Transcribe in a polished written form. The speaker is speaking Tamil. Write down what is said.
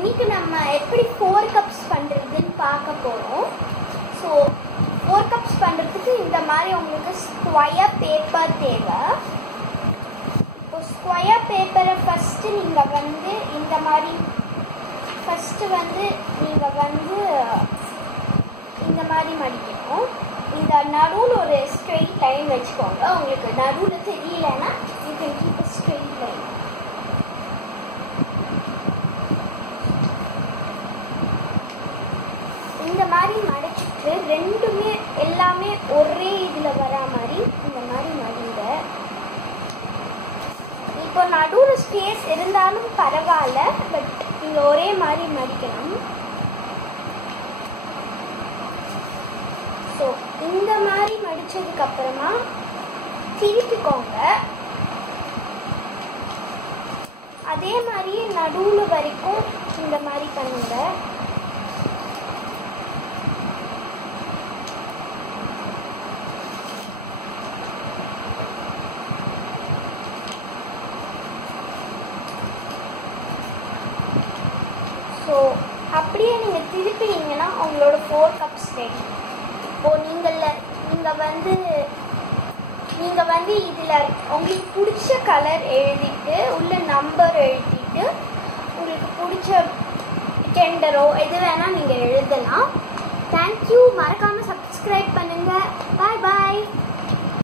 இன்னைக்கு நம்ம எப்படி 4 கப்ஸ் பண்ணுறதுன்னு பார்க்க போகிறோம். ஸோ 4 கப்ஸ் பண்ணுறதுக்கு இந்த மாதிரி உங்களுக்கு ஸ்கொயர் பேப்பர் தேவை. இப்போ ஸ்கொயர் பேப்பரை ஃபஸ்ட்டு நீங்கள் வந்து இந்த மாதிரி இந்த மாதிரி மடிக்கணும். இந்த நடுவில் ஒரு ஸ்ட்ரெயிட் லைன் வச்சுக்கோங்க. உங்களுக்கு நடுவில் தெரியலன்னா you can keep a straight line. இந்த மாதிரி மடிச்சிட்டு ரெண்டுமே எல்லாமே ஒரே இதில் வரா மாதிரி இந்த மாதிரி மடிங்க. இப்போ நடுவில் ஸ்பேஸ் இருந்தாலும் பரவாயில்ல, பட் நீங்கள் ஒரே மாதிரி மடிக்கணும். ஸோ இந்த மாதிரி மடித்ததுக்கப்புறமா திருப்பிக்கோங்க. அதே மாதிரியே நடுவில் வரைக்கும் இந்த மாதிரி பண்ணுங்க. ஸோ அப்படியே நீங்கள் திருப்பினீங்கன்னா உங்களோட 4 கப்ஸ் ரெடி. இப்போது நீங்கள் வந்து இதில் உங்களுக்கு பிடிச்ச கலர் எழுதிட்டு உள்ள நம்பர் எழுதிட்டு உங்களுக்கு பிடிச்ச டெண்டரோ எது வேணால் நீங்கள் எழுதலாம். தேங்க்யூ. மறக்காமல் சப்ஸ்கிரைப் பண்ணுங்கள். பாய் பாய்.